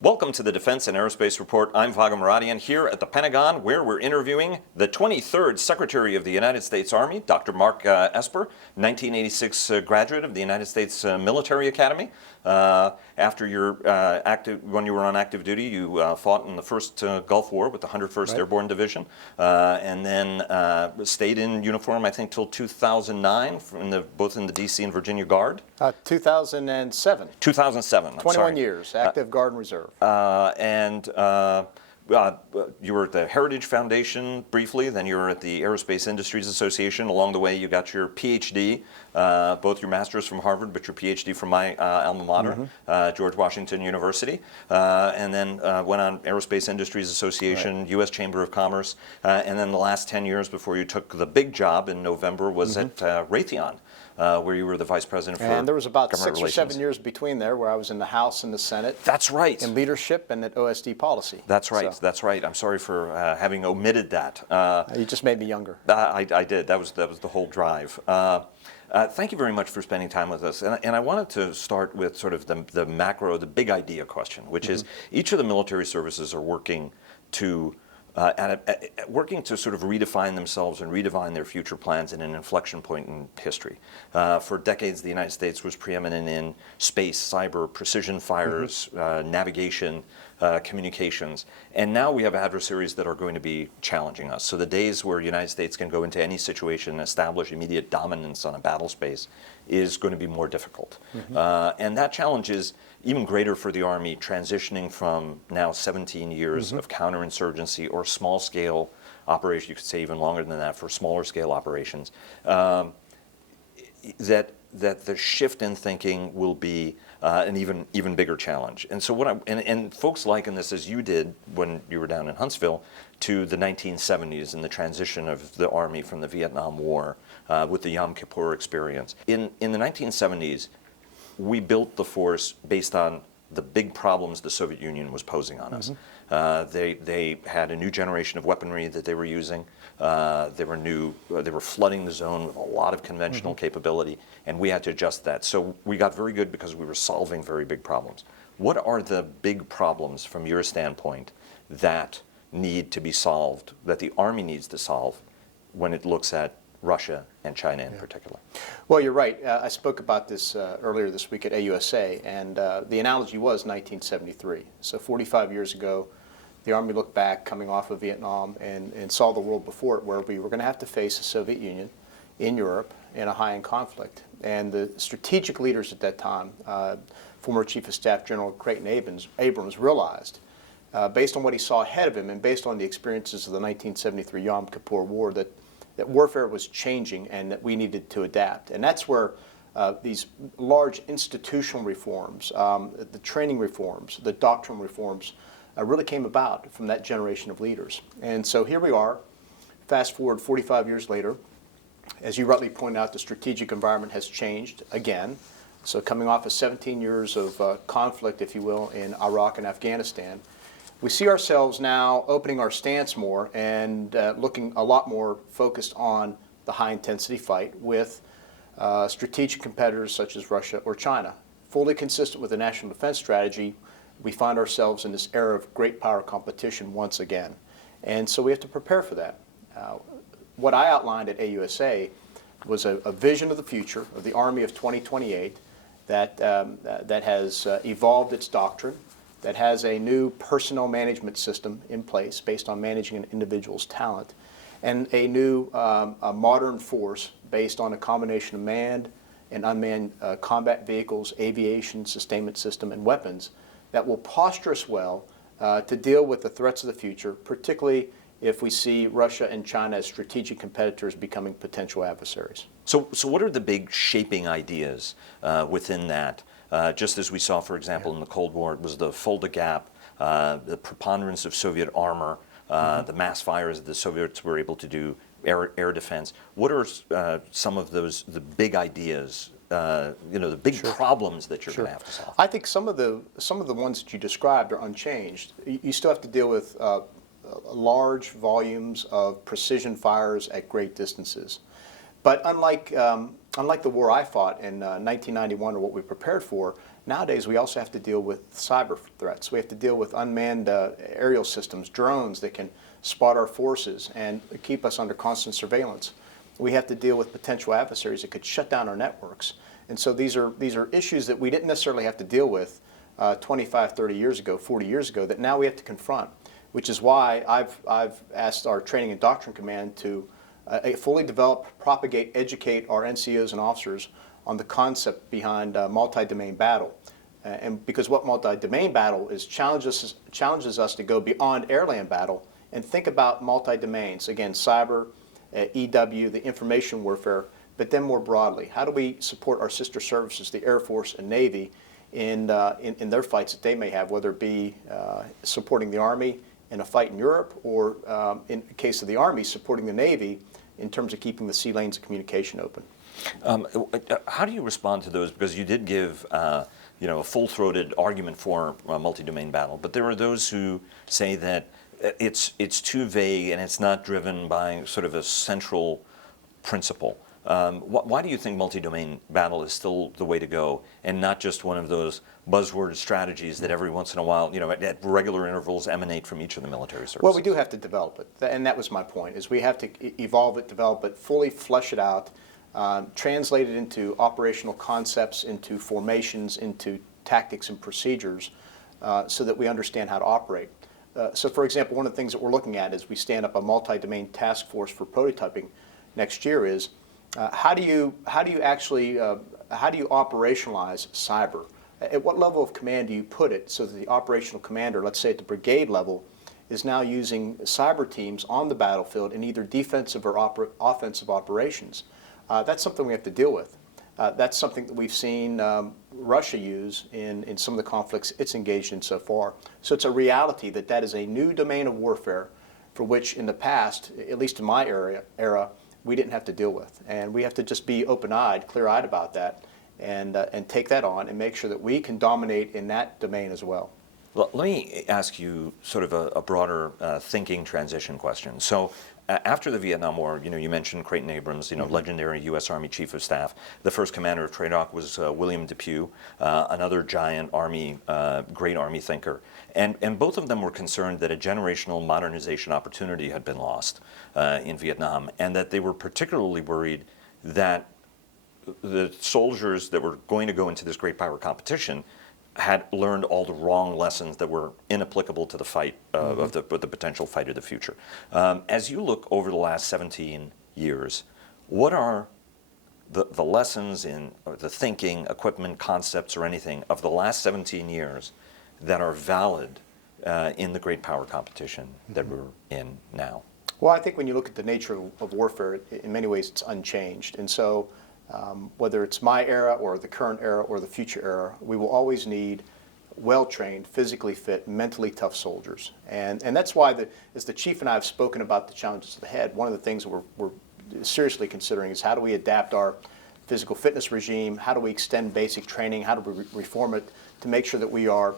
Welcome to the Defense and Aerospace Report. I'm Vago Muradian here at the Pentagon, where we're interviewing the 23rd Secretary of the United States Army, Dr. Mark Esper, 1986 graduate of the United States Military Academy. After when you were on active duty, you fought in the first Gulf War with the 101st Airborne Division, and then stayed in uniform, I think, till 2009, both in the D.C. and Virginia Guard. 2007. 2007. 21 years, active Guard and Reserve. You were at the Heritage Foundation briefly, then you were at the Aerospace Industries Association. Along the way, you got your PhD, both your master's from Harvard, but your PhD from my alma mater, George Washington University, and then went on Aerospace Industries Association, U.S. Chamber of Commerce, and then the last 10 years before you took the big job in November was at Raytheon. Where you were the vice president for government relations. And there was about 6 or 7 years between there where I was in the House and the Senate. That's right. In leadership and at OSD policy. That's right. So. That's right. I'm sorry for having omitted that. You just made me younger. I did. That was the whole drive. Thank you very much for spending time with us. And I wanted to start with sort of the macro, the big idea question, which is each of the military services are working to sort of redefine themselves and redefine their future plans in an inflection point in history. For decades, the United States was preeminent in space, cyber, precision fires, navigation, communications. And now we have adversaries that are going to be challenging us. So the days where the United States can go into any situation and establish immediate dominance on a battle space is going to be more difficult. And that challenge is even greater for the Army, transitioning from now 17 years of counterinsurgency or small-scale operations, you could say even longer than that for smaller-scale operations, that the shift in thinking will be an even bigger challenge. And so and folks liken this, as you did when you were down in Huntsville, to the 1970s and the transition of the Army from the Vietnam War with the Yom Kippur experience. In the 1970s, we built the force based on the big problems the Soviet Union was posing on us. They had a new generation of weaponry that they were using. They were flooding the zone with a lot of conventional capability, and we had to adjust that. So we got very good because we were solving very big problems. What are the big problems from your standpoint that need to be solved, that the Army needs to solve when it looks at Russia and China in particular? Well, you're right. I spoke about this earlier this week at AUSA, and the analogy was 1973. So 45 years ago, the Army looked back coming off of Vietnam and saw the world before it where we were going to have to face the Soviet Union in Europe in a high-end conflict. And the strategic leaders at that time, former Chief of Staff General Creighton Abrams realized, based on what he saw ahead of him and based on the experiences of the 1973 Yom Kippur War, that warfare was changing and that we needed to adapt. And that's where these large institutional reforms, the training reforms, the doctrinal reforms really came about from that generation of leaders. And so here we are, fast forward 45 years later. As you rightly point out, the strategic environment has changed again. So coming off of 17 years of conflict, if you will, in Iraq and Afghanistan, we see ourselves now opening our stance more and looking a lot more focused on the high-intensity fight with strategic competitors such as Russia or China. Fully consistent with the national defense strategy, we find ourselves in this era of great power competition once again. And so we have to prepare for that. What I outlined at AUSA was a vision of the future of the Army of 2028 that has evolved its doctrine, that has a new personnel management system in place based on managing an individual's talent, and a new a modern force based on a combination of manned and unmanned combat vehicles, aviation, sustainment system, and weapons that will posture us well to deal with the threats of the future, particularly if we see Russia and China as strategic competitors becoming potential adversaries. So what are the big shaping ideas within that? Just as we saw, for example, in the Cold War, it was the Fulda Gap, the preponderance of Soviet armor, the mass fires that the Soviets were able to do, air defense. What are some of the big ideas, the big problems that you're going to have to solve? I think some of the ones that you described are unchanged. You still have to deal with large volumes of precision fires at great distances. But unlike unlike the war I fought in 1991 or what we prepared for, nowadays we also have to deal with cyber threats. We have to deal with unmanned aerial systems, drones that can spot our forces and keep us under constant surveillance. We have to deal with potential adversaries that could shut down our networks. And so these are issues that we didn't necessarily have to deal with 25, 30 years ago, 40 years ago, that now we have to confront, which is why I've asked our Training and Doctrine Command to fully develop, propagate, educate our NCOs and officers on the concept behind multi-domain battle. And because what multi-domain battle is challenges us to go beyond airland battle and think about multi-domains. Again, cyber, EW, the information warfare, but then more broadly, how do we support our sister services, the Air Force and Navy, in their fights that they may have, whether it be supporting the Army in a fight in Europe, or in the case of the Army, supporting the Navy in terms of keeping the sea lanes of communication open. How do you respond to those? Because you did give a full-throated argument for multi-domain battle, but there are those who say that it's too vague and it's not driven by sort of a central principle. Why do you think multi-domain battle is still the way to go, and not just one of those buzzword strategies that every once in a while, at regular intervals, emanate from each of the military services? Well, we do have to develop it, and that was my point, is we have to evolve it, develop it, fully flesh it out, translate it into operational concepts, into formations, into tactics and procedures, so that we understand how to operate. So, for example, one of the things that we're looking at as we stand up a multi-domain task force for prototyping next year is how do you operationalize cyber? At what level of command do you put it so that the operational commander, let's say at the brigade level, is now using cyber teams on the battlefield in either defensive or offensive operations? That's something we have to deal with. That's something that we've seen Russia use in some of the conflicts it's engaged in so far. So it's a reality that is a new domain of warfare for which in the past, at least in my era, we didn't have to deal with. And we have to just be open-eyed, clear-eyed about that, and take that on and make sure that we can dominate in that domain as well. Well, let me ask you sort of a broader thinking transition question. So after the Vietnam War, you mentioned Creighton Abrams, legendary U.S. Army Chief of Staff. The first commander of TRADOC was William Depew, another giant Army, great Army thinker. And both of them were concerned that a generational modernization opportunity had been lost in Vietnam, and that they were particularly worried that the soldiers that were going to go into this great power competition had learned all the wrong lessons that were inapplicable to the fight of the potential fight of the future. As you look over the last 17 years, what are the lessons in the thinking, equipment, concepts, or anything of the last 17 years that are valid in the great power competition that we're in now? Well, I think when you look at the nature of warfare, in many ways it's unchanged. And so whether it's my era or the current era or the future era, we will always need well-trained, physically fit, mentally tough soldiers. And that's why, as the Chief and I have spoken about the challenges ahead, one of the things we're seriously considering is how do we adapt our physical fitness regime, how do we extend basic training, how do we reform it to make sure that we are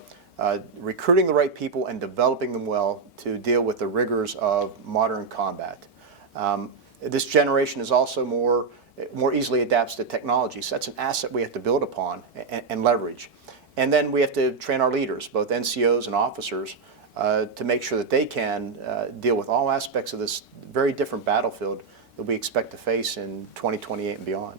recruiting the right people and developing them well to deal with the rigors of modern combat. This generation is also more easily adapts to technology, so that's an asset we have to build upon and leverage. And then we have to train our leaders, both NCOs and officers, to make sure that they can deal with all aspects of this very different battlefield that we expect to face in 2028 and beyond.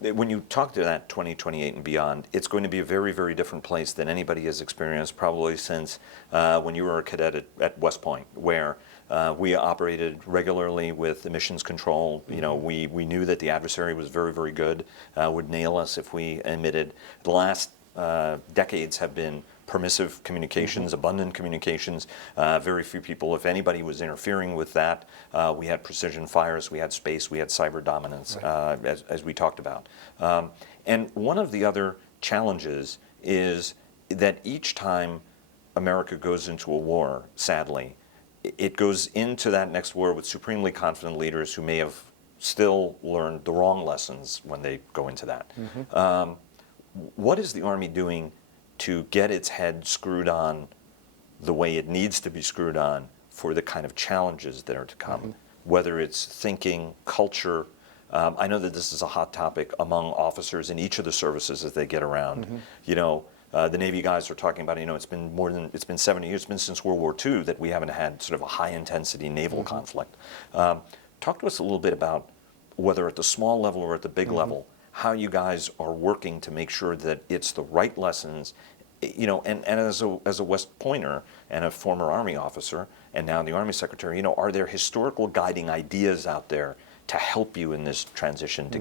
When you talk to that 2028 and beyond, it's going to be a very, very different place than anybody has experienced probably since when you were a cadet at West Point, where we operated regularly with emissions control. We knew that the adversary was very, very good, would nail us if we emitted. The last decades have been permissive communications, abundant communications. Very few people, if anybody, was interfering with that. We had precision fires, we had space, we had cyber dominance, right, as we talked about. And one of the other challenges is that each time America goes into a war, sadly, it goes into that next war with supremely confident leaders who may have still learned the wrong lessons when they go into that. What is the Army doing to get its head screwed on the way it needs to be screwed on for the kind of challenges that are to come, whether it's thinking, culture, I know that this is a hot topic among officers in each of the services as they get around. You know, the Navy guys are talking about, you know, it's been 70 years, it's been since World War II that we haven't had sort of a high-intensity naval conflict. Talk to us a little bit about whether at the small level or at the big level, how you guys are working to make sure that it's the right lessons, you know, and as a West Pointer and a former Army officer and now the Army Secretary, you know, are there historical guiding ideas out there to help you in this transition to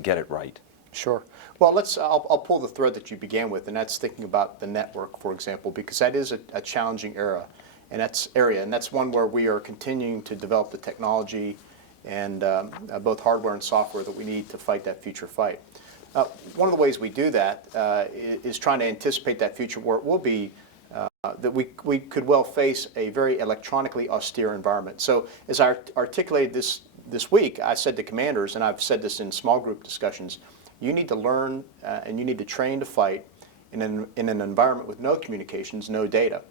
get it right? Sure. Well, I'll pull the thread that you began with, and that's thinking about the network, for example, because that is a challenging area, and that's one where we are continuing to develop the technology and both hardware and software that we need to fight that future fight. One of the ways we do that is trying to anticipate that future where it will be that we could well face a very electronically austere environment. So as I articulated this week, I said to commanders, and I've said this in small group discussions, you need to learn and you need to train to fight in an environment with no communications, no data.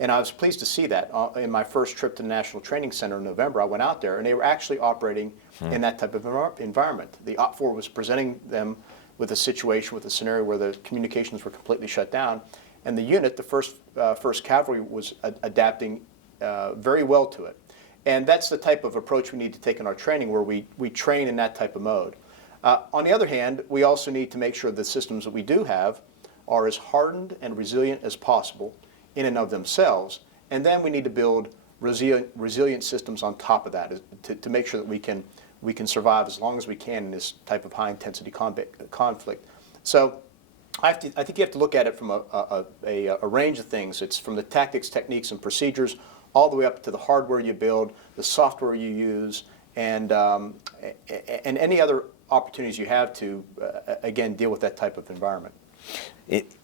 And I was pleased to see that in my first trip to the National Training Center in November. I went out there, and they were actually operating in that type of environment. The OPFOR was presenting them with a situation, with a scenario where the communications were completely shut down, and the unit, the first Cavalry, was adapting very well to it. And that's the type of approach we need to take in our training, where we train in that type of mode. On the other hand, we also need to make sure the systems that we do have are as hardened and resilient as possible in and of themselves, and then we need to build resilient systems on top of that to make sure that we can survive as long as we can in this type of high-intensity conflict. So I think you have to look at it from a range of things. It's from the tactics, techniques, and procedures all the way up to the hardware you build, the software you use, and any other opportunities you have to, again, deal with that type of environment.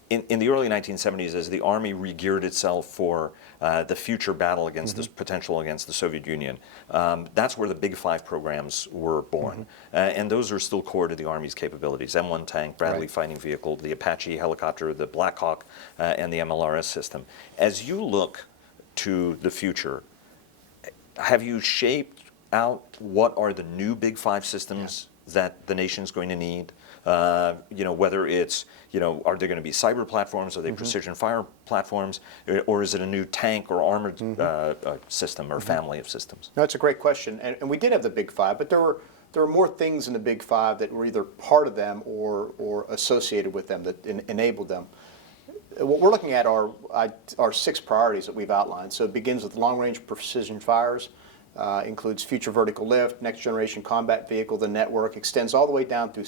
In the early 1970s, as the Army re-geared itself for the future battle against this potential against the Soviet Union, that's where the Big Five programs were born. And those are still core to the Army's capabilities. M1 tank, Bradley fighting vehicle, the Apache helicopter, the Black Hawk, and the MLRS system. As you look to the future, have you shaped out what are the new Big Five systems that the nation's going to need? You know, whether it's, you know, are there going to be cyber platforms? Are they precision fire platforms? Or is it a new tank or armored system or family of systems? No, it's a great question. And we did have the Big Five, but there were more things in the Big Five that were either part of them or associated with them that enabled them. What we're looking at are 6 priorities that we've outlined. So it begins with long-range precision fires, includes future vertical lift, next generation combat vehicle, the network, extends all the way down through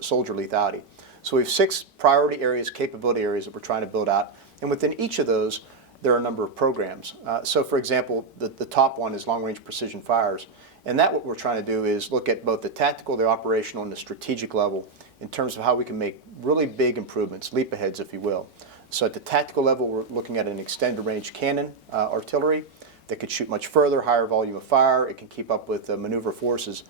soldier lethality. So we have 6 priority areas, capability areas that we're trying to build out, and within each of those there are a number of programs. So for example, the top one is long-range precision fires, and that what we're trying to do is look at both the tactical, the operational, and the strategic level in terms of how we can make really big improvements, leap aheads if you will. So at the tactical level, we're looking at an extended range cannon artillery that could shoot much further, higher volume of fire. It can keep up with maneuver forces.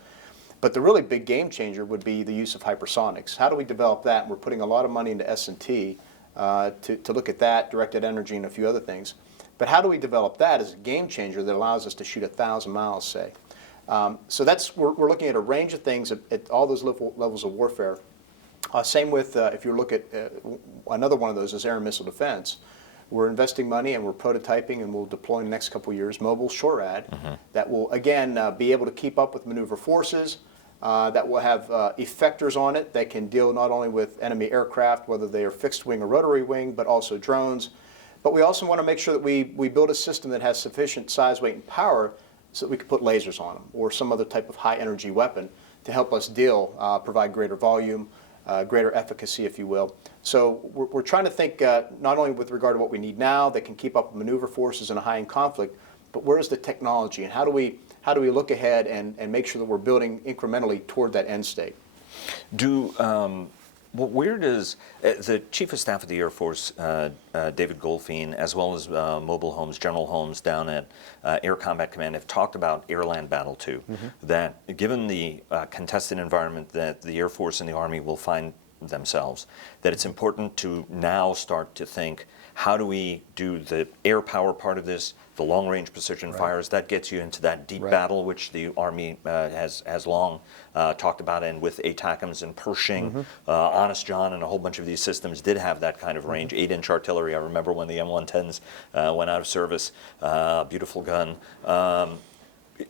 But the really big game changer would be the use of hypersonics. How do we develop that? And we're putting a lot of money into S&T to look at that, directed energy, and a few other things. But how do we develop that as a game changer that allows us to shoot 1,000 miles, say? So we're looking at a range of things at all those levels of warfare. Same with, if you look at another one of those is air and missile defense. We're investing money and we're prototyping and we'll deploy in the next couple of years mobile SHORAD that will, again, be able to keep up with maneuver forces, that will have effectors on it that can deal not only with enemy aircraft, whether they are fixed wing or rotary wing, but also drones. But we also want to make sure that we build a system that has sufficient size, weight, and power so that we can put lasers on them or some other type of high energy weapon to help us provide greater volume, greater efficacy, if you will. So we're trying to think not only with regard to what we need now that can keep up with maneuver forces in a high-end conflict, but where is the technology and how do we look ahead and make sure that we're building incrementally toward that end state? Where does the Chief of Staff of the Air Force, David Goldfein, as well as Mobile Holmes, General Holmes down at Air Combat Command have talked about air-land battle too, that given the contested environment that the Air Force and the Army will find themselves, that it's important to now start to think how do we do the air power part of this, the long-range precision fires? That gets you into that deep battle, which the Army has long talked about, and with ATACMS and Pershing, Honest John, and a whole bunch of these systems did have that kind of range. 8-inch artillery. I remember when the M110s went out of service. Beautiful gun.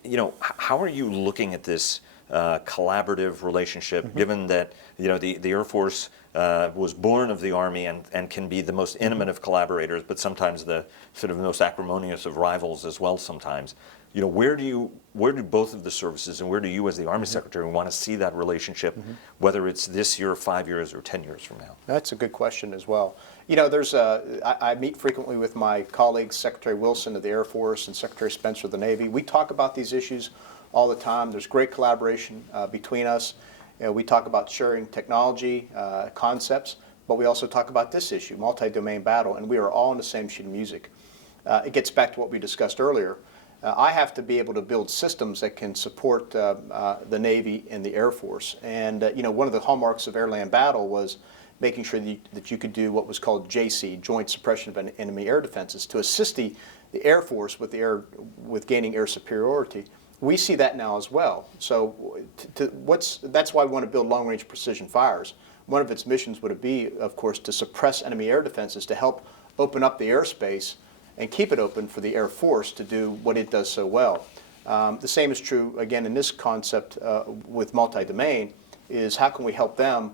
You know, how are you looking at this collaborative relationship, given that, you know, the Air Force was born of the Army and can be the most intimate of collaborators, but sometimes the sort of most acrimonious of rivals as well sometimes. You know, where do both of the services, and where do you as the Army Secretary want to see that relationship, whether it's this year, 5 years, or 10 years from now? That's a good question as well. You know, I meet frequently with my colleagues, Secretary Wilson of the Air Force and Secretary Spencer of the Navy. We talk about these issues all the time. There's great collaboration between us. You know, we talk about sharing technology, concepts, but we also talk about this issue, multi-domain battle, and we are all in the same sheet of music. It gets back to what we discussed earlier. I have to be able to build systems that can support the Navy and the Air Force. And you know, one of the hallmarks of air-land battle was making sure that you could do what was called JC, Joint Suppression of Enemy Air Defenses, to assist the Air Force with gaining air superiority. We see that now as well. So that's why we want to build long-range precision fires. One of its missions would be, of course, to suppress enemy air defenses, to help open up the airspace and keep it open for the Air Force to do what it does so well. The same is true, again, in this concept with multi-domain, is how can we help them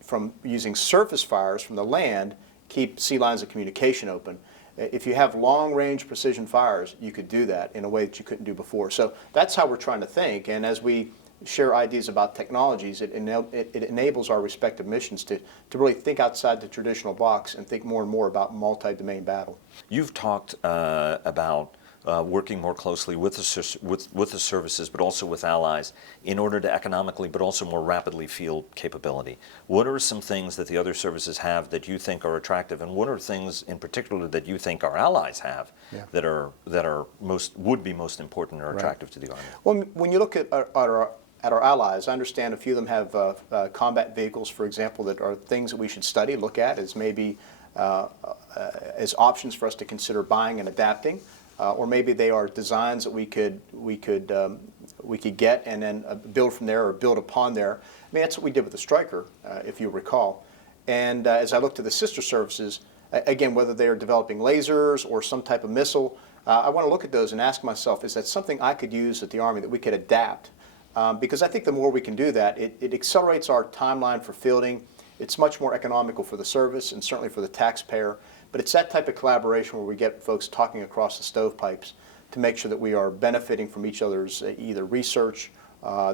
from using surface fires from the land, keep sea lines of communication open. If you have long-range precision fires, you could do that in a way that you couldn't do before. So that's how we're trying to think, and as we share ideas about technologies, it enables our respective missions to really think outside the traditional box and think more and more about multi-domain battle. You've talked about working more closely with the services, but also with allies, in order to economically, but also more rapidly field capability. What are some things that the other services have that you think are attractive, and what are things in particular that you think our allies have that would be most important or attractive to the Army? Well, when you look at our allies, I understand a few of them have combat vehicles, for example, that are things that we should study, look at as maybe as options for us to consider buying and adapting. Or maybe they are designs that we could get and then build from there or build upon there. I mean, that's what we did with the Stryker, if you recall. And as I look to the sister services, again, whether they are developing lasers or some type of missile, I want to look at those and ask myself, is that something I could use at the Army that we could adapt? Because I think the more we can do that, it accelerates our timeline for fielding. It's much more economical for the service and certainly for the taxpayer. But it's that type of collaboration where we get folks talking across the stovepipes to make sure that we are benefiting from each other's either research,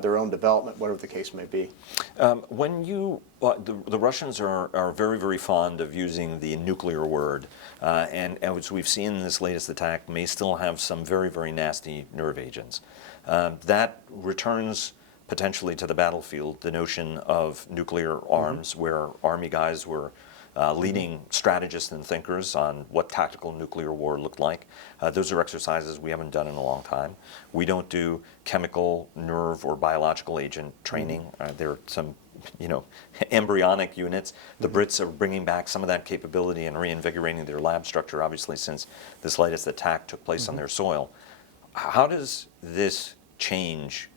their own development, whatever the case may be. The Russians are very, very fond of using the nuclear word, and as we've seen in this latest attack, may still have some very, very nasty nerve agents. That returns potentially to the battlefield the notion of nuclear arms, where Army guys were leading strategists and thinkers on what tactical nuclear war looked like. Those are exercises we haven't done in a long time. We don't do chemical, nerve, or biological agent training. There are some, embryonic units. The Brits are bringing back some of that capability and reinvigorating their lab structure, obviously, since this latest attack took place on their soil. How does this change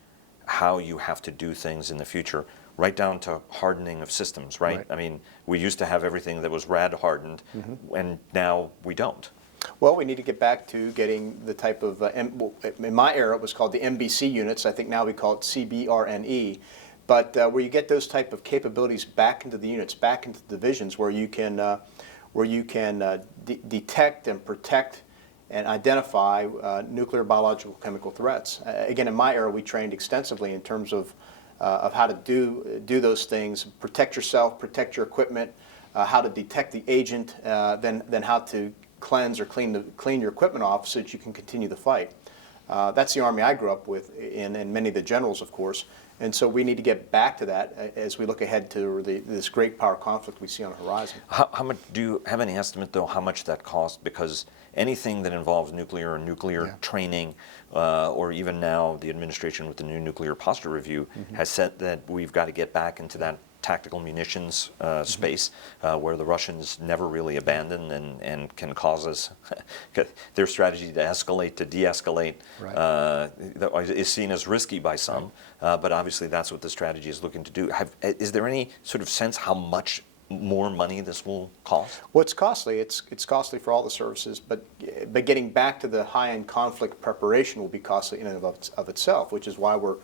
how you have to do things in the future? Right down to hardening of systems, right? I mean, we used to have everything that was rad hardened, and now we don't. Well, we need to get back to getting the type of, in my era it was called the MBC units, I think now we call it CBRNE, but where you get those type of capabilities back into the units, back into the divisions, where you can detect and protect and identify nuclear, biological, chemical threats. Again, in my era we trained extensively in terms of how to do those things, protect yourself, protect your equipment, how to detect the agent, then how to cleanse or clean your equipment off so that you can continue the fight. That's the Army I grew up with, and many of the generals, of course. And so we need to get back to that as we look ahead to this great power conflict we see on the horizon. How much do you have any estimate, though, how much that costs? Because anything that involves nuclear or nuclear training, or even now the administration with the new nuclear posture review has said that we've got to get back into that tactical munitions space, where the Russians never really abandon and can cause us their strategy to escalate, to de-escalate, is seen as risky by some, but obviously that's what the strategy is looking to do. Is there any sort of sense how much more money this will cost? Well, it's costly. It's costly for all the services, but getting back to the high-end conflict preparation will be costly in and of itself, which is why we're,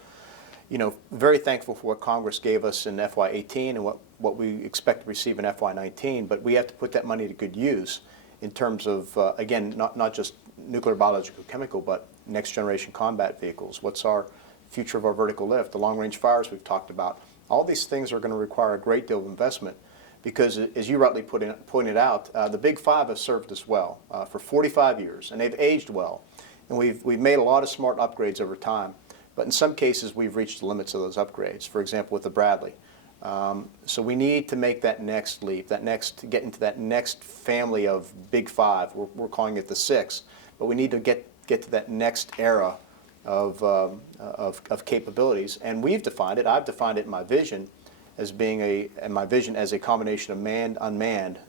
very thankful for what Congress gave us in FY18 and what we expect to receive in FY19. But we have to put that money to good use in terms of, again, not just nuclear, biological, chemical, but next-generation combat vehicles. What's our future of our vertical lift? The long-range fires we've talked about. All these things are going to require a great deal of investment. Because, as you rightly pointed out, the Big Five have served us well for 45 years, and they've aged well. And we've made a lot of smart upgrades over time. But in some cases, we've reached the limits of those upgrades, for example, with the Bradley. So we need to make that next leap, get into that next family of Big Five. We're calling it the Six. But we need to get to that next era of capabilities. And we've defined it, I've defined it in my vision, as being as a combination of manned, unmanned,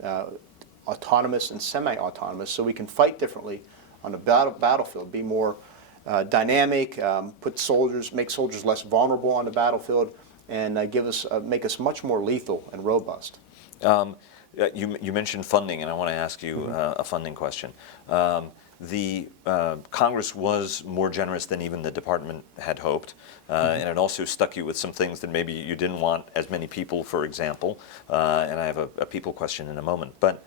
autonomous and semi-autonomous, so we can fight differently on the battlefield, be more dynamic, make soldiers less vulnerable on the battlefield, and make us much more lethal and robust. You mentioned funding, and I want to ask you a funding question. The Congress was more generous than even the department had hoped, and it also stuck you with some things that maybe you didn't want as many people, for example, and I have a people question in a moment. But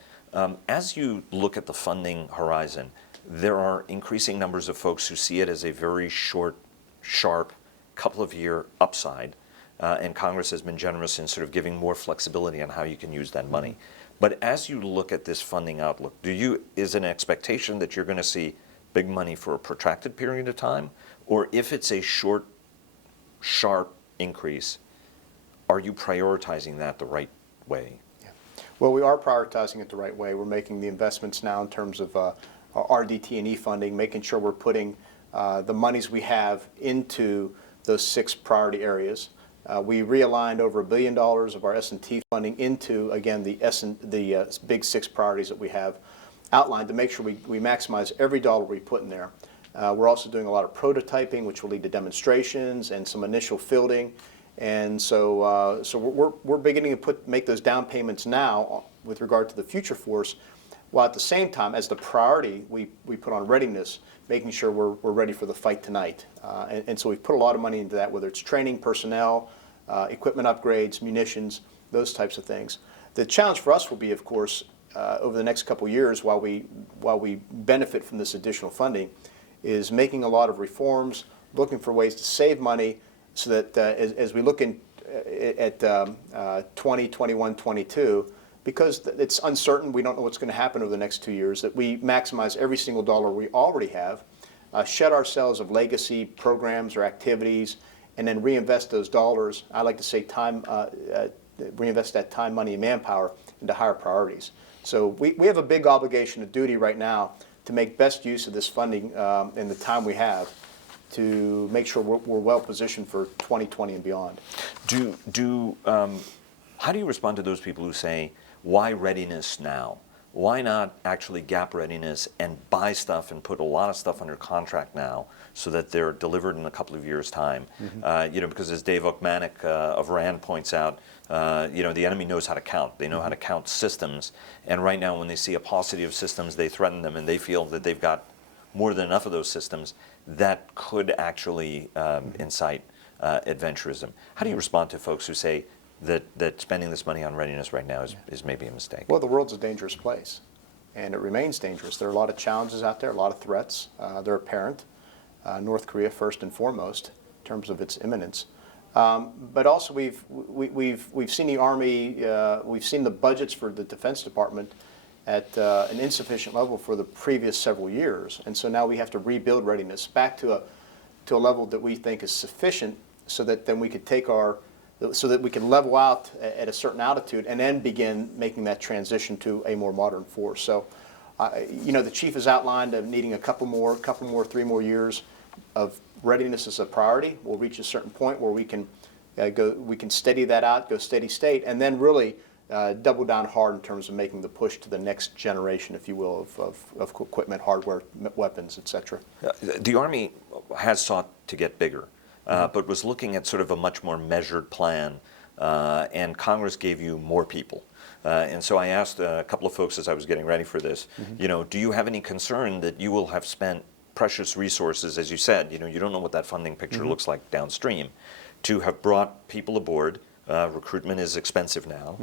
as you look at the funding horizon, there are increasing numbers of folks who see it as a very short, sharp, couple of year upside, and Congress has been generous in sort of giving more flexibility on how you can use that money. But as you look at this funding outlook, is an expectation that you're going to see big money for a protracted period of time? Or if it's a short, sharp increase, are you prioritizing that the right way? Yeah. Well, we are prioritizing it the right way. We're making the investments now in terms of our RDT&E funding, making sure we're putting the monies we have into those 6 priority areas. We realigned over $1 billion of our S&T funding into, again, the big 6 priorities that we have outlined to make sure we maximize every dollar we put in there. We're also doing a lot of prototyping, which will lead to demonstrations and some initial fielding. And so we're beginning to make those down payments now with regard to the future force, while at the same time, as the priority, we put on readiness, making sure we're ready for the fight tonight. And so we've put a lot of money into that, whether it's training, personnel, equipment upgrades, munitions, those types of things. The challenge for us will be, of course, over the next couple of years, while we benefit from this additional funding, is making a lot of reforms, looking for ways to save money, so that as we look at 20, 21, 22, because it's uncertain, we don't know what's going to happen over the next 2 years, that we maximize every single dollar we already have, shed ourselves of legacy programs or activities, and then reinvest those dollars. I like to say reinvest that time, money, and manpower into higher priorities. So we have a big obligation, a duty right now to make best use of this funding and the time we have to make sure we're well positioned for 2020 and beyond. How do you respond to those people who say, why readiness now? Why not actually gap readiness and buy stuff and put a lot of stuff under contract now so that they're delivered in a couple of years' time? Because as Dave Okmanik of RAND points out, the enemy knows how to count. They know how to count systems. And right now when they see a paucity of systems, they threaten them, and they feel that they've got more than enough of those systems that could actually incite adventurism. How do you respond to folks who say that spending this money on readiness right now is maybe a mistake? Well, the world's a dangerous place, and it remains dangerous. There are a lot of challenges out there, a lot of threats. They're apparent. North Korea first and foremost, in terms of its imminence. But also we've seen the Army, we've seen the budgets for the Defense Department at an insufficient level for the previous several years, and so now we have to rebuild readiness back to a level that we think is sufficient, so that then we could so that we can level out at a certain altitude and then begin making that transition to a more modern force. So, the chief has outlined needing a couple more, 3 more years of readiness as a priority. We'll reach a certain point where we can we can steady that out, go steady state, and then really double down hard in terms of making the push to the next generation, if you will, of equipment, hardware, weapons, etc. The Army has sought to get bigger, but was looking at sort of a much more measured plan, and Congress gave you more people. And so I asked a couple of folks as I was getting ready for this, do you have any concern that you will have spent precious resources, as you said, you don't know what that funding picture looks like downstream, to have brought people aboard? Recruitment is expensive now,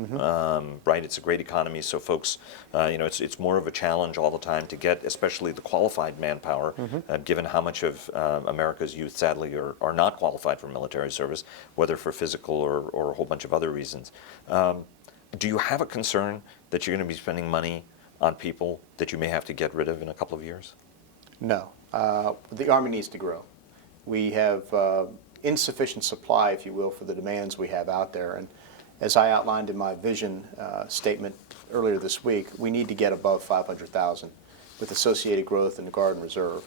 right? It's a great economy, so folks, it's more of a challenge all the time to get, especially the qualified manpower, given how much of America's youth, sadly, are not qualified for military service, whether for physical or a whole bunch of other reasons. Do you have a concern that you're going to be spending money on people that you may have to get rid of in a couple of years? No. The Army needs to grow. We have insufficient supply, if you will, for the demands we have out there. And as I outlined in my vision statement earlier this week, we need to get above 500,000 with associated growth in the Guard and Reserve.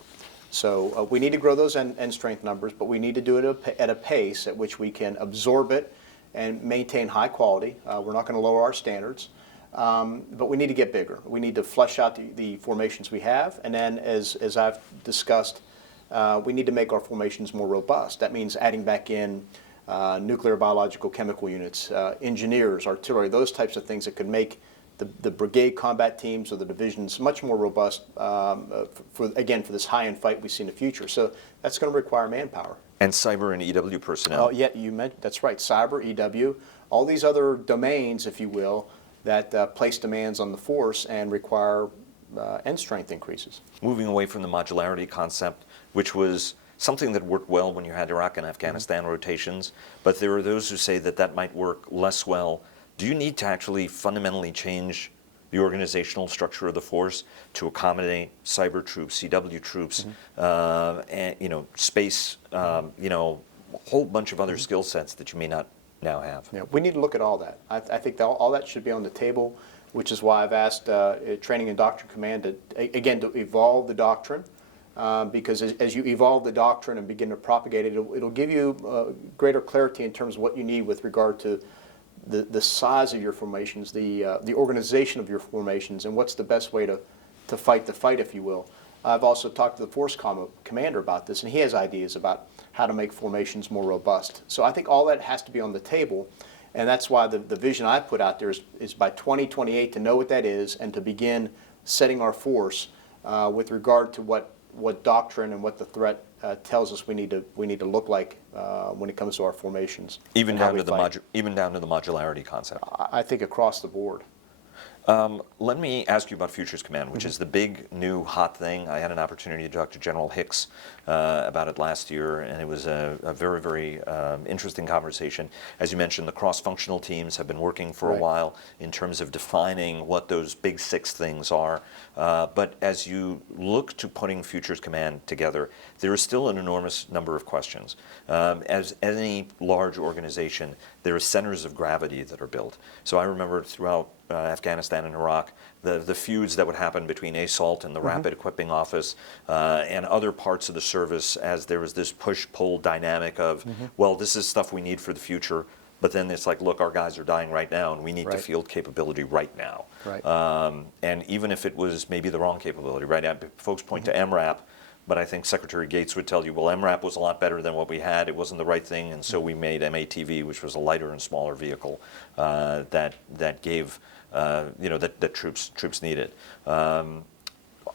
So we need to grow those end strength numbers, but we need to do it at a pace at which we can absorb it and maintain high quality. We're not going to lower our standards, but we need to get bigger. We need to flesh out the formations we have, and then as I've discussed, we need to make our formations more robust. That means adding back in nuclear, biological, chemical units, engineers, artillery, those types of things that could make the brigade combat teams or the divisions much more robust for this high-end fight we see in the future. So that's going to require manpower. And cyber and EW personnel. Oh, yeah, you mentioned, that's right, cyber, EW, all these other domains, if you will, that place demands on the force and require end strength increases. Moving away from the modularity concept, which was something that worked well when you had Iraq and Afghanistan rotations, but there are those who say that might work less well. Do you need to actually fundamentally change the organizational structure of the force to accommodate cyber troops, CW troops, and space, a whole bunch of other skill sets that you may not now have? Yeah, we need to look at all that. I think that all that should be on the table, which is why I've asked Training and Doctrine Command to evolve the doctrine, because as you evolve the doctrine and begin to propagate it, it'll give you greater clarity in terms of what you need with regard to the size of your formations, the organization of your formations, and what's the best way to fight the fight, if you will. I've also talked to the force commander about this, and he has ideas about how to make formations more robust. So I think all that has to be on the table, and that's why the vision I put out there is by 2028 to know what that is and to begin setting our force with regard to what doctrine and what the threat tells us we need to look like when it comes to our formations. Even down to the modularity concept. I think across the board. Let me ask you about Futures Command, which is the big new hot thing. I had an opportunity to talk to General Hicks about it last year, and it was a very, very interesting conversation. As you mentioned, the cross-functional teams have been working for a while in terms of defining what those big six things are. But as you look to putting Futures Command together, there is still an enormous number of questions. As any large organization, there are centers of gravity that are built. So I remember throughout Afghanistan and Iraq, the feuds that would happen between ASALT and the Rapid Equipping Office and other parts of the service, as there was this push-pull dynamic of, well, this is stuff we need for the future, but then it's like, look, our guys are dying right now, and we need to field capability right now. And even if it was maybe the wrong capability, right? Folks point to MRAP, but I think Secretary Gates would tell you, well, MRAP was a lot better than what we had. It wasn't the right thing, and so we made MATV, which was a lighter and smaller vehicle that gave, that troops needed.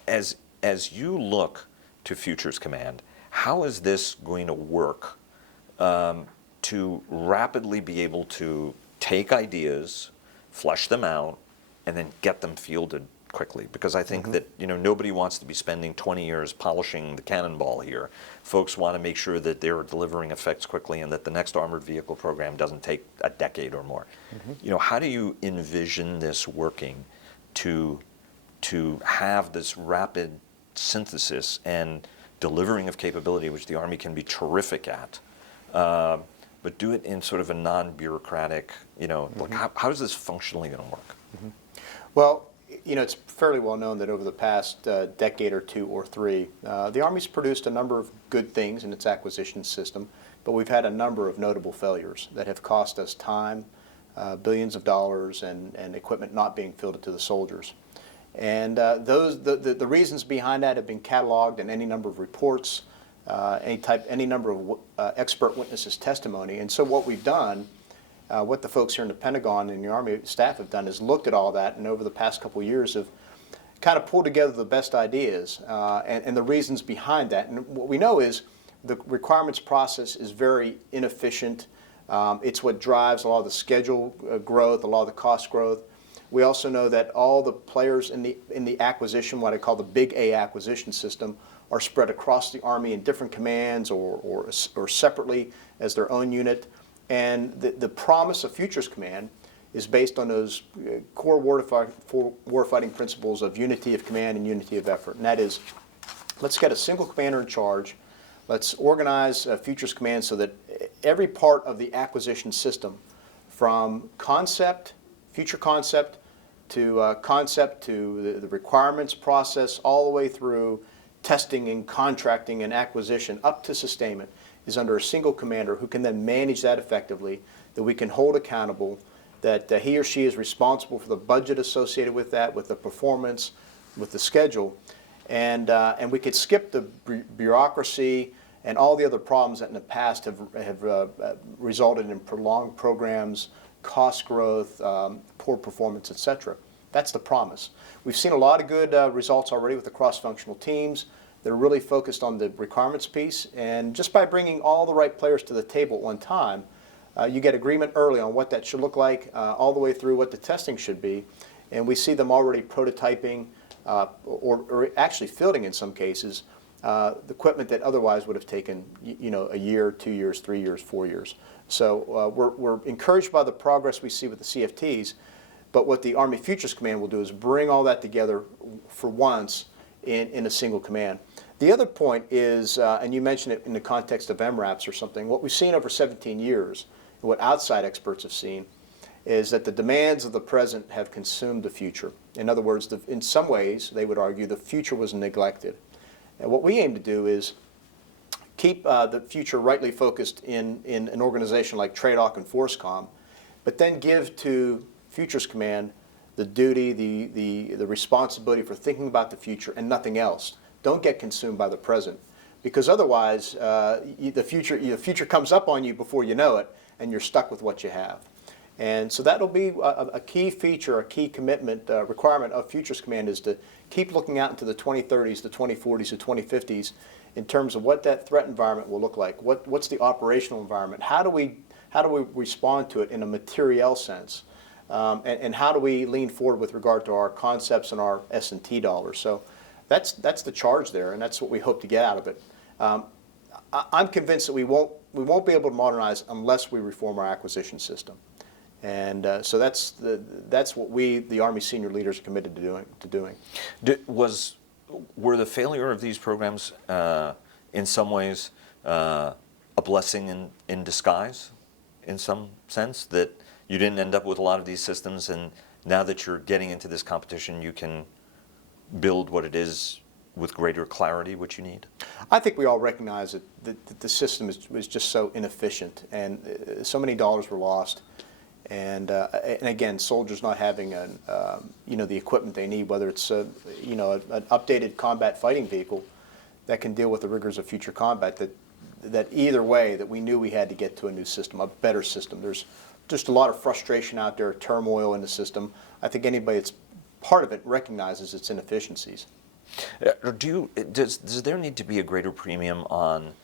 As you look to Futures Command, how is this going to work to rapidly be able to take ideas, flesh them out, and then get them fielded quickly? Because I think that nobody wants to be spending 20 years polishing the cannonball here. Folks want to make sure that they're delivering effects quickly and that the next armored vehicle program doesn't take a decade or more. How do you envision this working to have this rapid synthesis and delivering of capability, which the Army can be terrific at, but do it in sort of a non-bureaucratic, like how is this functionally going to work? Well, you know, it's fairly well known that over the past decade or two or three, the Army's produced a number of good things in its acquisition system, but we've had a number of notable failures that have cost us time, billions of dollars, and equipment not being fielded to the soldiers. And the reasons behind that have been cataloged in any number of reports, any number of expert witnesses' testimony. And so what we've done, what the folks here in the Pentagon and the Army staff have done is looked at all that, and over the past couple of years have kind of pulled together the best ideas and the reasons behind that. And what we know is the requirements process is very inefficient. It's what drives a lot of the schedule growth, a lot of the cost growth. We also know that all the players in the acquisition, what I call the big A acquisition system, are spread across the Army in different commands or separately as their own unit. And the promise of Futures Command is based on those core warfighting principles of unity of command and unity of effort. And that is, let's get a single commander in charge. Let's organize Futures Command so that every part of the acquisition system, from future concept to the requirements process, all the way through testing and contracting and acquisition up to sustainment, is under a single commander who can then manage that effectively, that we can hold accountable, that he or she is responsible for the budget associated with that, with the performance, with the schedule, and we could skip the bureaucracy and all the other problems that in the past have resulted in prolonged programs, cost growth, poor performance, etc. That's the promise. We've seen a lot of good results already with the cross-functional teams. They're really focused on the requirements piece, and just by bringing all the right players to the table at one time, you get agreement early on what that should look like, all the way through what the testing should be, and we see them already prototyping or actually fielding in some cases the equipment that otherwise would have taken a year, 2 years, 3 years, 4 years. So we're encouraged by the progress we see with the CFTs, but what the Army Futures Command will do is bring all that together for once in a single command. The other point is, and you mentioned it in the context of MRAPs or something, what we've seen over 17 years, and what outside experts have seen, is that the demands of the present have consumed the future. In other words, in some ways, they would argue the future was neglected. And what we aim to do is keep the future rightly focused in an organization like TRADOC and FORSCOM, but then give to Futures Command the duty, the responsibility for thinking about the future and nothing else. Don't get consumed by the present, because otherwise the future comes up on you before you know it, and you're stuck with what you have. And so that'll be a key feature, a key commitment, requirement of Futures Command, is to keep looking out into the 2030s, the 2040s, the 2050s in terms of what that threat environment will look like. What's the operational environment? How do we respond to it in a materiel sense? And how do we lean forward with regard to our concepts and our S&T dollars? So that's the charge there, and that's what we hope to get out of it. I'm convinced that we won't be able to modernize unless we reform our acquisition system. And so that's what we, the Army senior leaders, are committed to doing. Were the failure of these programs in some ways a blessing in disguise, in some sense, that you didn't end up with a lot of these systems, and now that you're getting into this competition, you can build what it is with greater clarity, what you need? I think we all recognize that the system is just so inefficient, and so many dollars were lost. And again, soldiers not having the equipment they need, whether it's an updated combat fighting vehicle that can deal with the rigors of future combat. That either way, that we knew we had to get to a new system, a better system. There's just a lot of frustration out there, turmoil in the system. I think anybody that's part of it recognizes its inefficiencies. Does there need to be a greater premium on?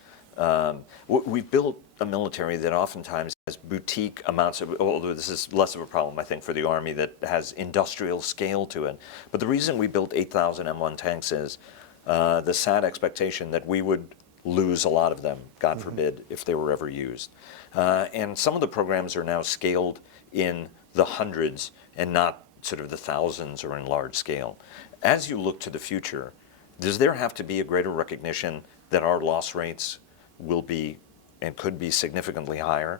We've built a military that oftentimes has boutique amounts of, although this is less of a problem, I think, for the Army, that has industrial scale to it. But the reason we built 8,000 M1 tanks is the sad expectation that we would lose a lot of them, God forbid, if they were ever used. And some of the programs are now scaled in the hundreds and not sort of the thousands or in large scale. As you look to the future, does there have to be a greater recognition that our loss rates will be and could be significantly higher,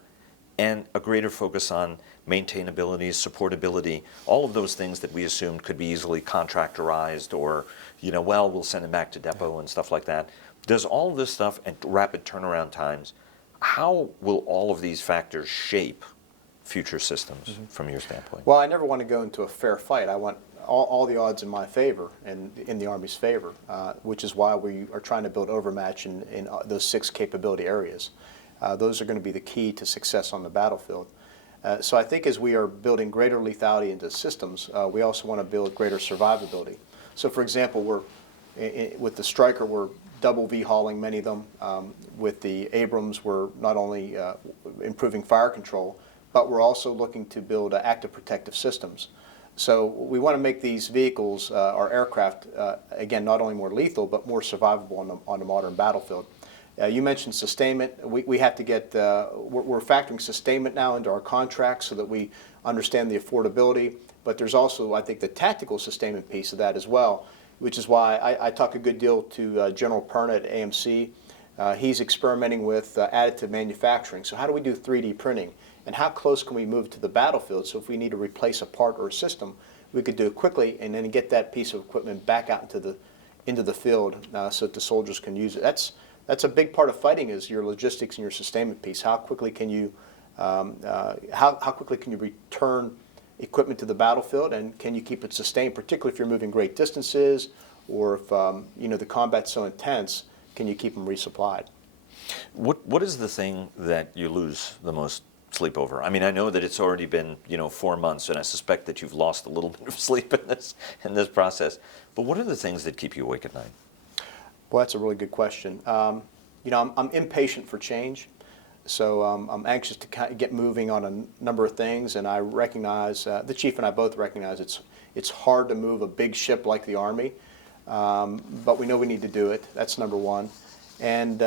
and a greater focus on maintainability, supportability, all of those things that we assumed could be easily contractorized or, well, we'll send it back to depot and stuff like that. Does all of this stuff and rapid turnaround times, how will all of these factors shape future systems from your standpoint? Well, I never want to go into a fair fight. I want all the odds in my favor and in the Army's favor, which is why we are trying to build overmatch in those 6 capability areas. Those are going to be the key to success on the battlefield. So I think as we are building greater lethality into systems, we also want to build greater survivability. So for example, with the Stryker, we're double V-hauling many of them. With the Abrams, we're not only improving fire control, but we're also looking to build active protective systems. So we want to make these vehicles, our aircraft, again, not only more lethal, but more survivable on the modern battlefield. You mentioned sustainment. We have to get, we're factoring sustainment now into our contracts so that we understand the affordability, but there's also, I think, the tactical sustainment piece of that as well, which is why I talk a good deal to General Perna at AMC. He's experimenting with additive manufacturing. So how do we do 3D printing? And how close can we move to the battlefield so if we need to replace a part or a system, we could do it quickly and then get that piece of equipment back out into the field so that the soldiers can use it. That's a big part of fighting is your logistics and your sustainment piece. How quickly can you how quickly can you return equipment to the battlefield, and can you keep it sustained, particularly if you're moving great distances or if the combat's so intense, can you keep them resupplied? What is the thing that you lose the most sleep over? I mean, I know that it's already been 4 months, and I suspect that you've lost a little bit of sleep in this process. But what are the things that keep you awake at night? Well, that's a really good question. I'm impatient for change, so I'm anxious to get moving on a number of things, and I recognize, the Chief and I both recognize it's hard to move a big ship like the Army, but we know we need to do it. That's number one. And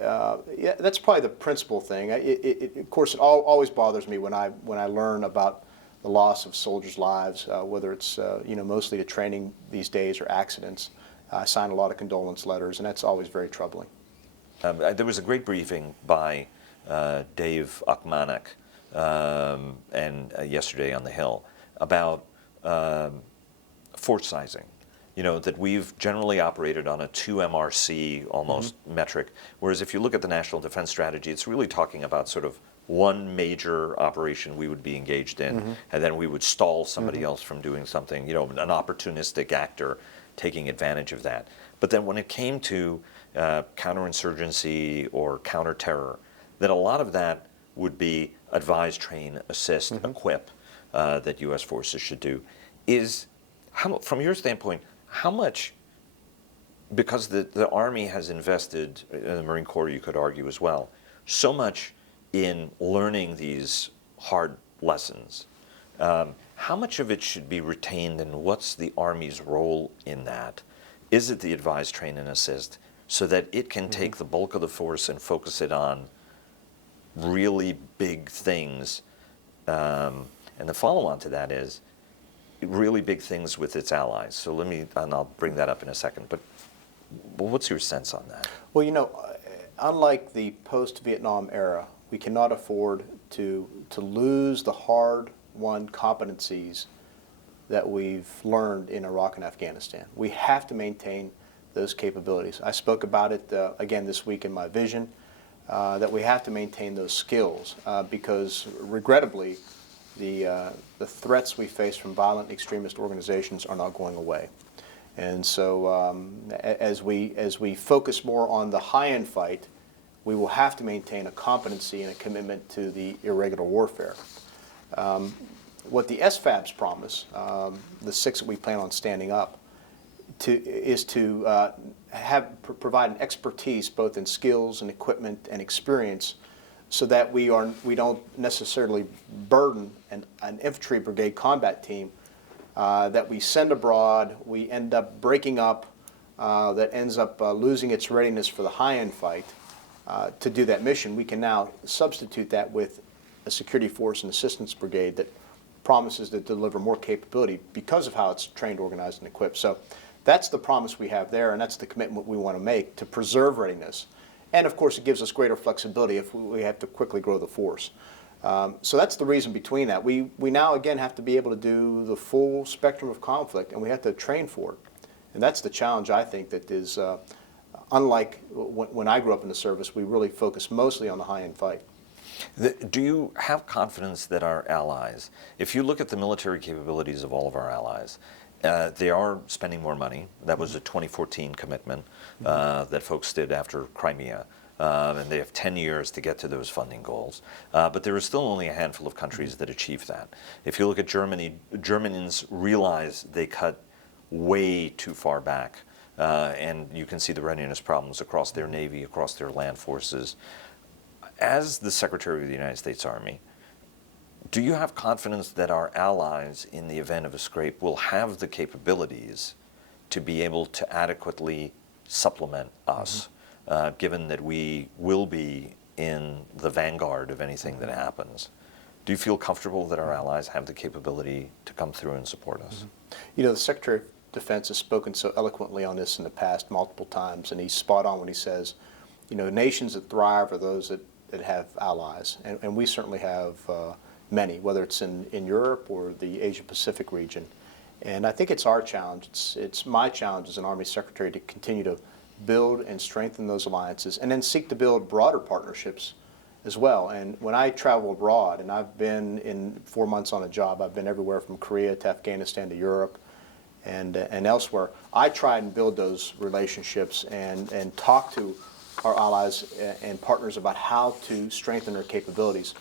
yeah, that's probably the principal thing. Of course, it always bothers me when I learn about the loss of soldiers' lives, whether it's mostly to training these days or accidents. I sign a lot of condolence letters, and that's always very troubling. There was a great briefing by Dave Akmanek yesterday on the Hill about force sizing. That we've generally operated on a 2 MRC almost metric, whereas if you look at the National Defense Strategy, it's really talking about sort of one major operation we would be engaged in, and then we would stall somebody else from doing something, an opportunistic actor taking advantage of that. But then when it came to counterinsurgency or counterterror, that a lot of that would be advise, train, assist, equip that U.S. forces should do. From your standpoint, how much, because the Army has invested, in the Marine Corps you could argue as well, so much in learning these hard lessons, how much of it should be retained, and what's the Army's role in that? Is it the advise, train, and assist so that it can take the bulk of the force and focus it on really big things? And the follow-on to that is really big things with its allies. So and I'll bring that up in a second, but what's your sense on that? Well, unlike the post-Vietnam era, we cannot afford to lose the hard-won competencies that we've learned in Iraq and Afghanistan. We have to maintain those capabilities. I spoke about it again this week in my vision, that we have to maintain those skills because regrettably, the threats we face from violent extremist organizations are not going away. And so as we focus more on the high-end fight, we will have to maintain a competency and a commitment to the irregular warfare. What the SFABs promise, the 6 that we plan on standing up, is to provide an expertise both in skills and equipment and experience, so that we don't necessarily burden an infantry brigade combat team that we send abroad, we end up breaking up, that ends up losing its readiness for the high-end fight to do that mission. We can now substitute that with a security force and assistance brigade that promises to deliver more capability because of how it's trained, organized, and equipped. So that's the promise we have there, and that's the commitment we want to make to preserve readiness. And of course, it gives us greater flexibility if we have to quickly grow the force. So that's the reason between that. We now again have to be able to do the full spectrum of conflict, and we have to train for it. And that's the challenge, I think, that is unlike when I grew up in the service, we really focused mostly on the high-end fight. Do you have confidence that our allies, if you look at the military capabilities of all of our allies, they are spending more money. That was a 2014 commitment that folks did after Crimea. And they have 10 years to get to those funding goals. But there is still only a handful of countries that achieve that. If you look at Germany, Germans realize they cut way too far back. And you can see the readiness problems across their Navy, across their land forces. As the Secretary of the United States Army, do you have confidence that our allies, in the event of a scrape, will have the capabilities to be able to adequately supplement us, given that we will be in the vanguard of anything that happens? Do you feel comfortable that our allies have the capability to come through and support us? You know, the Secretary of Defense has spoken so eloquently on this in the past multiple times, and he's spot on when he says, you know, nations that thrive are those that have allies, and we certainly have many, whether it's in Europe or the Asia-Pacific region. And I think it's our challenge, it's my challenge as an Army Secretary to continue to build and strengthen those alliances and then seek to build broader partnerships as well. And when I travel abroad, and I've been in 4 months on a job, I've been everywhere from Korea to Afghanistan to Europe and elsewhere, I try and build those relationships and talk to our allies and partners about how to strengthen their capabilities.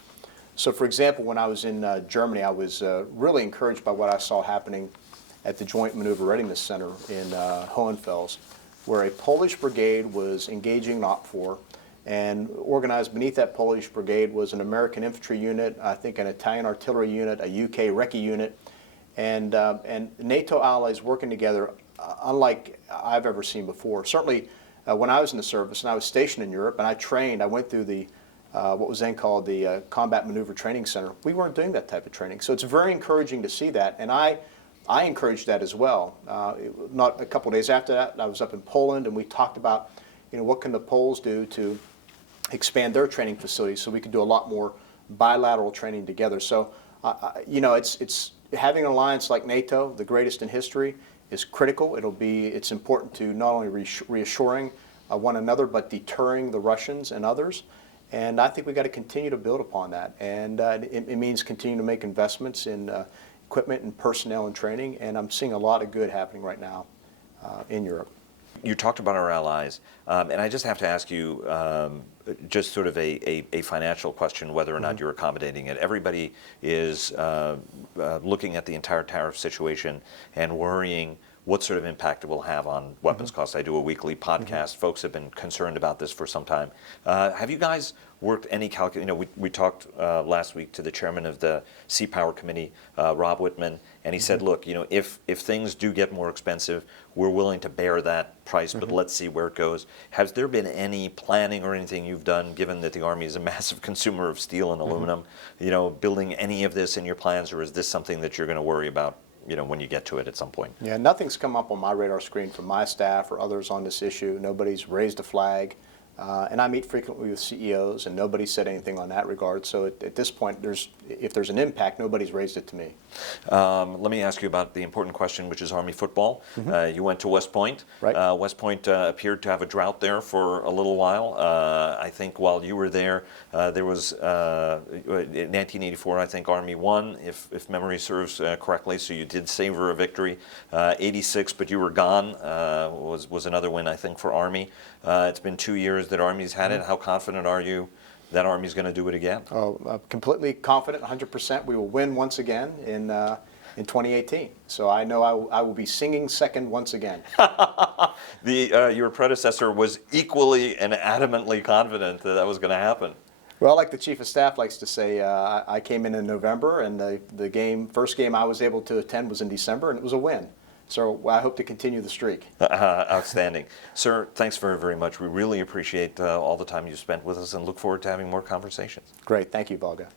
So for example, when I was in Germany, I was really encouraged by what I saw happening at the Joint Maneuver Readiness Center in Hohenfels, where a Polish brigade was engaging an OPFOR, and organized beneath that Polish brigade was an American infantry unit, I think an Italian artillery unit, a UK recce unit, and NATO allies working together unlike I've ever seen before. Certainly when I was in the service and I was stationed in Europe and I trained, I went through the what was then called the Combat Maneuver Training Center. We weren't doing that type of training. So it's very encouraging to see that, and I encouraged that as well. Not a couple of days after that, I was up in Poland, and we talked about, you know, what can the Poles do to expand their training facilities so we could do a lot more bilateral training together. So, you know, it's having an alliance like NATO, the greatest in history, is critical. It's important to not only reassuring one another, but deterring the Russians and others. And I think we've got to continue to build upon that. And it means continuing to make investments in equipment and personnel and training. And I'm seeing a lot of good happening right now in Europe. You talked about our allies, and I just have to ask you just sort of a financial question, whether or not you're accommodating it. Everybody is looking at the entire tariff situation and worrying what sort of impact it will have on weapons costs. I do a weekly podcast. Folks have been concerned about this for some time. Have you guys worked any calculation? You know, we talked last week to the chairman of the Sea Power Committee, Rob Whitman, and he said, look, you know, if things do get more expensive, we're willing to bear that price, but let's see where it goes. Has there been any planning or anything you've done, given that the Army is a massive consumer of steel and aluminum, you know, building any of this in your plans, or is this something that you're going to worry about, you know, when you get to it at some point? Yeah, nothing's come up on my radar screen from my staff or others on this issue. Nobody's raised a flag. And I meet frequently with CEOs, and nobody said anything on that regard. So at this point, if there's an impact, nobody's raised it to me. Let me ask you about the important question, which is Army football. You went to West Point. Right. West Point appeared to have a drought there for a little while. I think while you were there, there was, in 1984, I think Army won, if memory serves correctly, so you did savor a victory. 86, but you were gone, was another win, I think, for Army. It's been 2 years that Army's had it. How confident are you that Army's going to do it again? Oh, I'm completely confident, 100%. We will win once again in 2018. So I know I will be singing second once again. Your predecessor was equally and adamantly confident that that was going to happen. Well, like the Chief of Staff likes to say, I came in November, and the first game I was able to attend was in December, and it was a win. So I hope to continue the streak. Outstanding. Sir, thanks very, very much. We really appreciate all the time you spent with us and look forward to having more conversations. Great. Thank you, Vago.